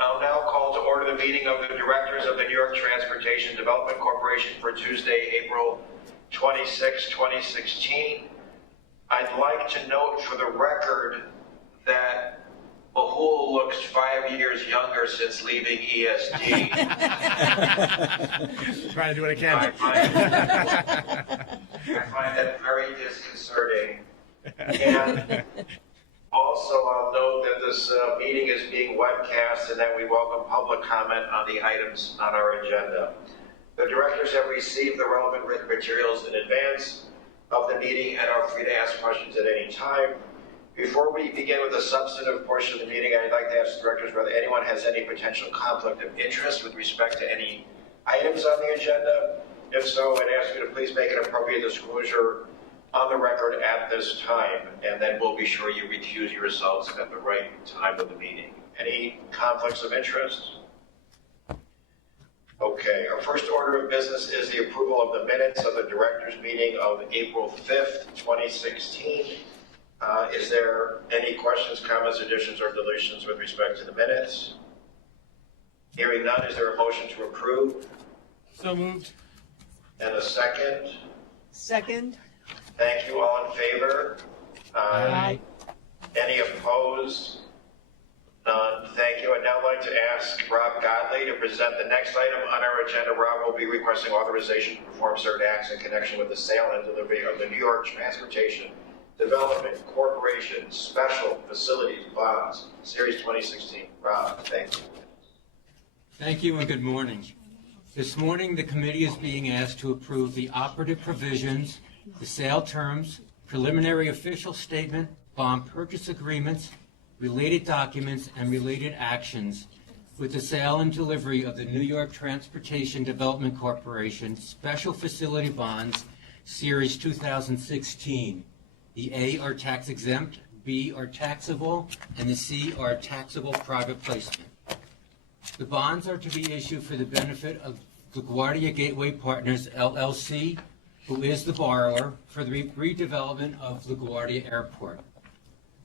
I'll now call to order the meeting of the directors of the New York Transportation Development Corporation for Tuesday, April 26, 2016. I'd like to note for the record that Bahul looks 5 years younger since leaving ESD. Trying to do what I can. I find that very disconcerting. And also, I'll note that this meeting is being webcast and that we welcome public comment on the items on our agenda. The directors have received the relevant written materials in advance of the meeting and are free to ask questions at any time. Before we begin with the substantive portion of the meeting, I'd like to ask the directors whether anyone has any potential conflict of interest with respect to any items on the agenda. If so, I'd ask you to please make an appropriate disclosure on the record at this time, and then we'll be sure you recuse yourselves at the right time of the meeting. Any conflicts of interest? Okay, our first order of business is the approval of the minutes of the directors' meeting of April 5th, 2016. Is there any questions, comments, additions, or deletions with respect to the minutes? Hearing none, is there a motion to approve? So moved. And a second? Second. Thank you. All in favor? Aye. Any opposed? None. Thank you. I'd now like to ask Rob Godley to present the next item on our agenda. Rob will be requesting authorization to perform certain acts in connection with the sale and delivery of the New York Transportation Development Corporation Special Facilities Bonds, Series 2016. Rob, thank you. Thank you and good morning. This morning, the committee is being asked to approve the operative provisions, the sale terms, preliminary official statement, bond purchase agreements, related documents, and related actions with the sale and delivery of the New York Transportation Development Corporation Special Facility Bonds, Series 2016. The A are tax exempt, B are taxable, and the C are taxable private placement. The bonds are to be issued for the benefit of LaGuardia Gateway Partners, LLC, who is the borrower for the redevelopment of LaGuardia Airport.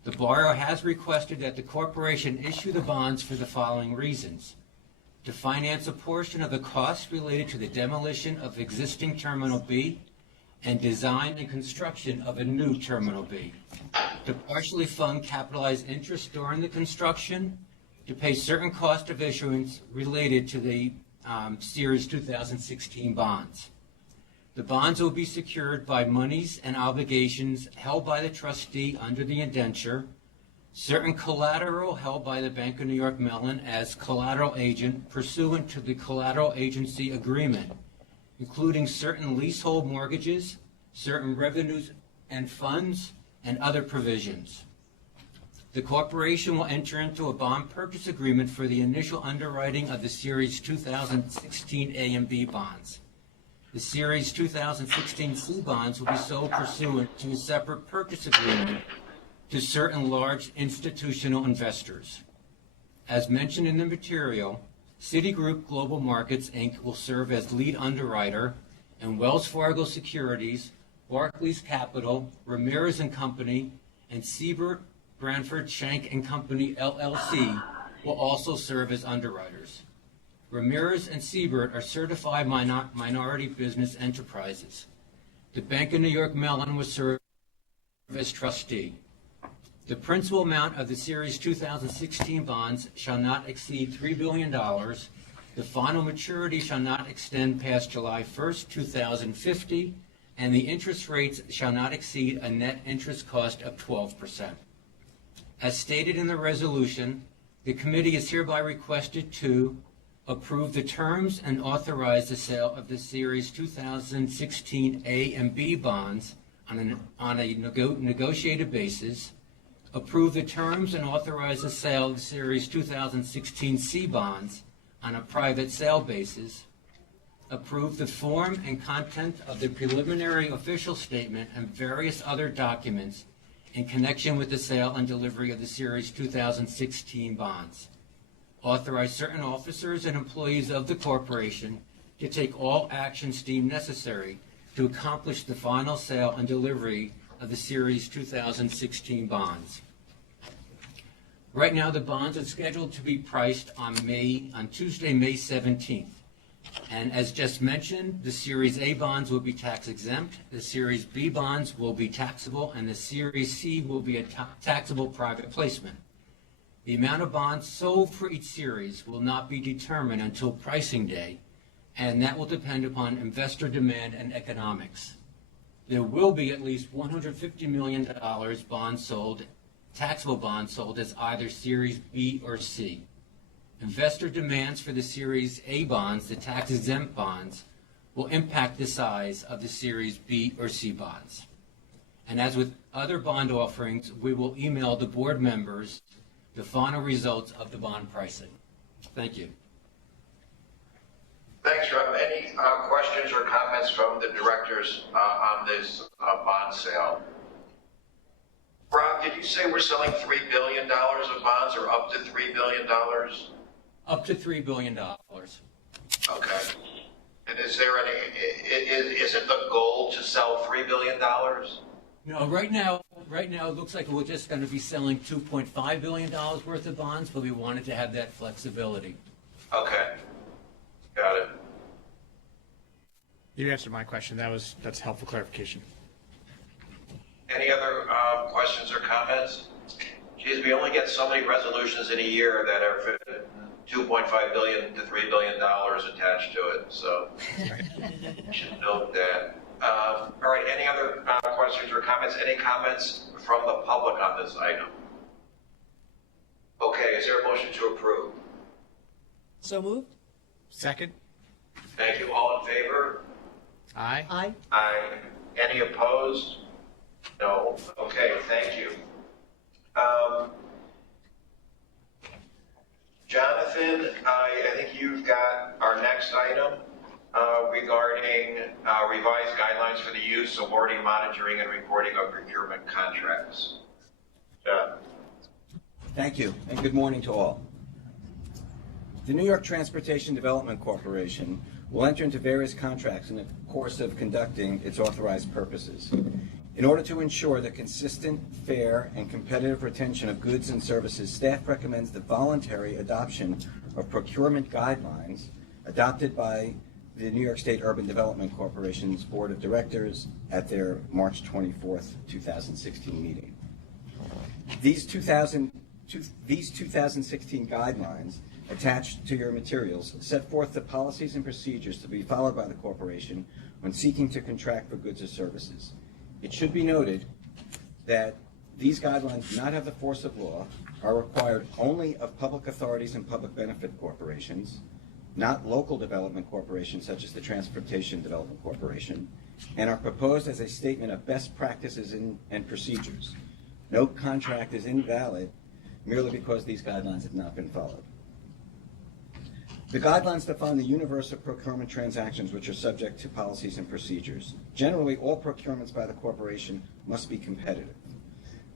The borrower has requested that the corporation issue the bonds for the following reasons: to finance a portion of the costs related to the demolition of existing Terminal B and design and construction of a new Terminal B, to partially fund capitalized interest during the construction, to pay certain cost of issuance related to the Series 2016 bonds. The bonds will be secured by monies and obligations held by the trustee under the indenture, certain collateral held by the Bank of New York Mellon as collateral agent pursuant to the collateral agency agreement, including certain leasehold mortgages, certain revenues and funds, and other provisions. The corporation will enter into a bond purchase agreement for the initial underwriting of the Series 2016 A and B bonds. The Series 2016 C bonds will be sold pursuant to a separate purchase agreement to certain large institutional investors. As mentioned in the material, Citigroup Global Markets, Inc. will serve as lead underwriter, and Wells Fargo Securities, Barclays Capital, Ramirez and Company, and Siebert, Branford, Shank and Company, LLC, will also serve as underwriters. Ramirez and Siebert are certified minority business enterprises. The Bank of New York Mellon will serve as trustee. The principal amount of the Series 2016 bonds shall not exceed $3 billion. The final maturity shall not extend past July 1st, 2050, and the interest rates shall not exceed a net interest cost of 12%. As stated in the resolution, the committee is hereby requested to approve the terms and authorize the sale of the Series 2016 A and B bonds on a negotiated basis, approve the terms and authorize the sale of the Series 2016 C bonds on a private sale basis, approve the form and content of the preliminary official statement and various other documents in connection with the sale and delivery of the Series 2016 bonds, authorize certain officers and employees of the corporation to take all actions deemed necessary to accomplish the final sale and delivery of the Series 2016 bonds. Right now, the bonds are scheduled to be priced on Tuesday, May 17th. And as just mentioned, the Series A bonds will be tax exempt, the Series B bonds will be taxable, and the Series C will be a taxable private placement. The amount of bonds sold for each series will not be determined until pricing day, and that will depend upon investor demand and economics. There will be at least $150 million bonds sold, taxable bonds sold as either Series B or C. Investor demands for the Series A bonds, the tax-exempt bonds, will impact the size of the Series B or C bonds. And as with other bond offerings, we will email the board members the final results of the bond pricing. Thank you. Thanks, Rob. Any questions or comments from the directors on this bond sale? Rob, did you say we're selling $3 billion of bonds or up to $3 billion? Up to $3 billion. Okay. And is there is it the goal to sell $3 billion? No, right now it looks like we're just going to be selling $2.5 billion worth of bonds, but we wanted to have that flexibility. Okay. Got it. You answered my question. That's helpful clarification. Any other questions or comments? Geez, we only get so many resolutions in a year that are $2.5 billion to $3 billion attached to it, so you should note that. All right, any other questions or comments? Any comments from the public on this item? Okay, is there a motion to approve? So moved? Second? Thank you. All in favor? Aye. Aye. Aye. Any opposed? No. Okay, thank you. Jonathan, I think you've got our next item regarding revised guidelines for the use, awarding, monitoring, and reporting of procurement contracts. John. Thank you, and good morning to all. The New York Transportation Development Corporation will enter into various contracts in the course of conducting its authorized purposes. In order to ensure the consistent, fair, and competitive retention of goods and services, staff recommends the voluntary adoption of procurement guidelines adopted by the New York State Urban Development Corporation's Board of Directors at their March 24th, 2016 meeting. These 2016 guidelines attached to your materials set forth the policies and procedures to be followed by the corporation when seeking to contract for goods or services. It should be noted that these guidelines do not have the force of law, are required only of public authorities and public benefit corporations, not local development corporations such as the Transportation Development Corporation, and are proposed as a statement of best practices and procedures. No contract is invalid merely because these guidelines have not been followed. The guidelines define the universe of procurement transactions which are subject to policies and procedures. Generally, all procurements by the corporation must be competitive.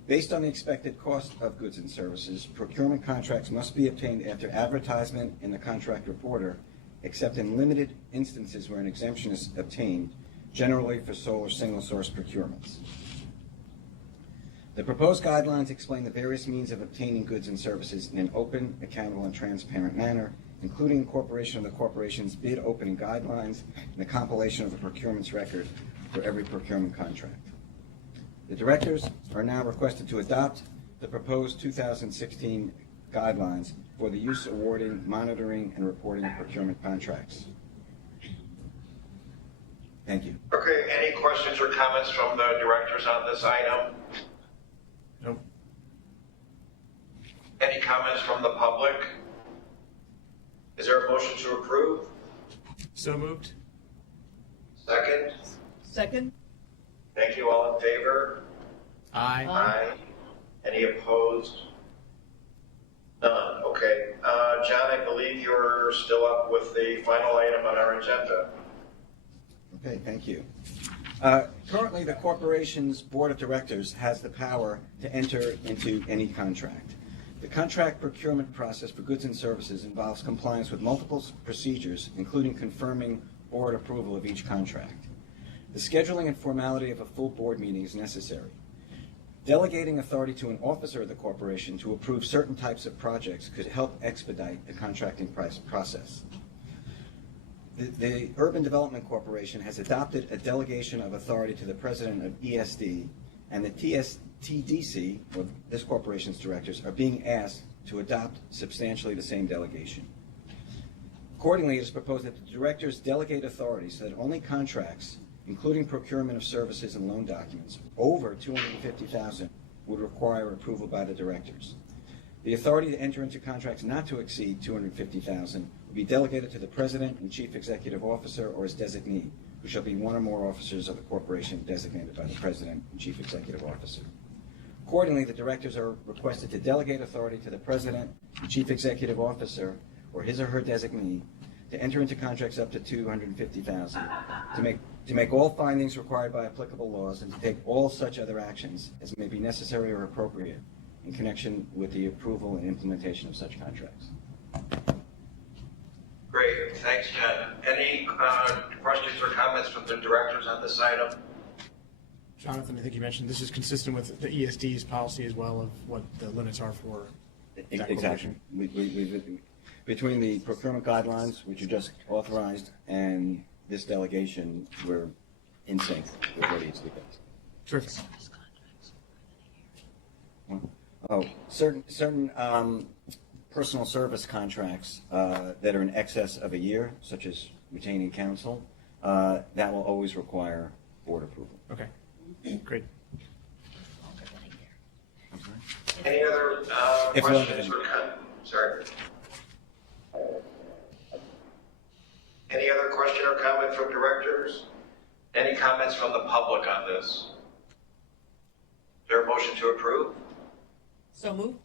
Based on the expected cost of goods and services, procurement contracts must be obtained after advertisement in the contract reporter, except in limited instances where an exemption is obtained, generally for sole or single-source procurements. The proposed guidelines explain the various means of obtaining goods and services in an open, accountable, and transparent manner, including incorporation of the corporation's bid opening guidelines and the compilation of the procurement's record for every procurement contract. The directors are now requested to adopt the proposed 2016 guidelines for the use, awarding, monitoring, and reporting of procurement contracts. Thank you. Okay, any questions or comments from the directors on this item? Nope. Any comments from the public? Is there a motion to approve? So moved? Second? Second? Thank you. All in favor? Aye. Aye. Any opposed? None. Okay. John, I believe you're still up with the final item on our agenda. Okay, thank you. Currently, the corporation's board of directors has the power to enter into any contract. The contract procurement process for goods and services involves compliance with multiple procedures, including confirming board approval of each contract. The scheduling and formality of a full board meeting is necessary. Delegating authority to an officer of the corporation to approve certain types of projects could help expedite the contracting process. The Urban Development Corporation has adopted a delegation of authority to the president of ESD, and the TDC, or this corporation's directors, are being asked to adopt substantially the same delegation. Accordingly, it is proposed that the directors delegate authority so that only contracts, including procurement of services and loan documents, over $250,000 would require approval by the directors. The authority to enter into contracts not to exceed $250,000 will be delegated to the president and chief executive officer or his designee, who shall be one or more officers of the corporation designated by the president and chief executive officer. Accordingly, the directors are requested to delegate authority to the president and chief executive officer or his or her designee to enter into contracts up to $250,000, to make all findings required by applicable laws, and to take all such other actions as may be necessary or appropriate in connection with the approval and implementation of such contracts. Great, thanks, Jen. Any questions or comments from the directors on this item? Jonathan, I think you mentioned this is consistent with the ESD's policy as well of what the limits are for that Exactly. corporation. Between the procurement guidelines, which you just authorized, and this delegation, we're in sync with what ESD does. Terrific. Oh, certain personal service contracts that are in excess of a year, such as retaining counsel, that will always require board approval. Okay, great. Any other If questions not, or comments? Sorry. Any other question or comment from directors? Any comments from the public on this? Is there a motion to approve? So moved.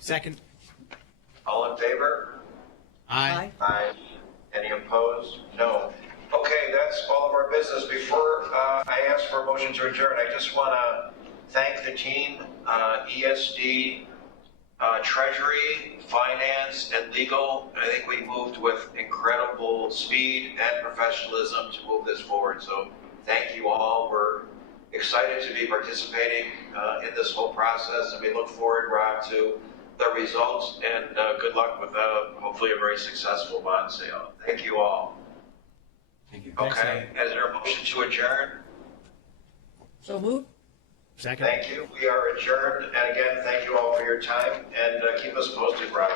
Second. All in favor? Aye. Aye. Any opposed? No. Okay, that's all of our business. Before I ask for a motion to adjourn, I just want to thank the team, ESD, Treasury, Finance, and Legal. I think we moved with incredible speed and professionalism to move this forward. So thank you all. We're excited to be participating in this whole process, and we look forward, Rob, to the results, and good luck with hopefully a very successful bond sale. Thank you all. Thank you. Okay, is there a motion to adjourn? So moved. Second. Thank you. We are adjourned. And again, thank you all for your time, and keep us posted, Rob.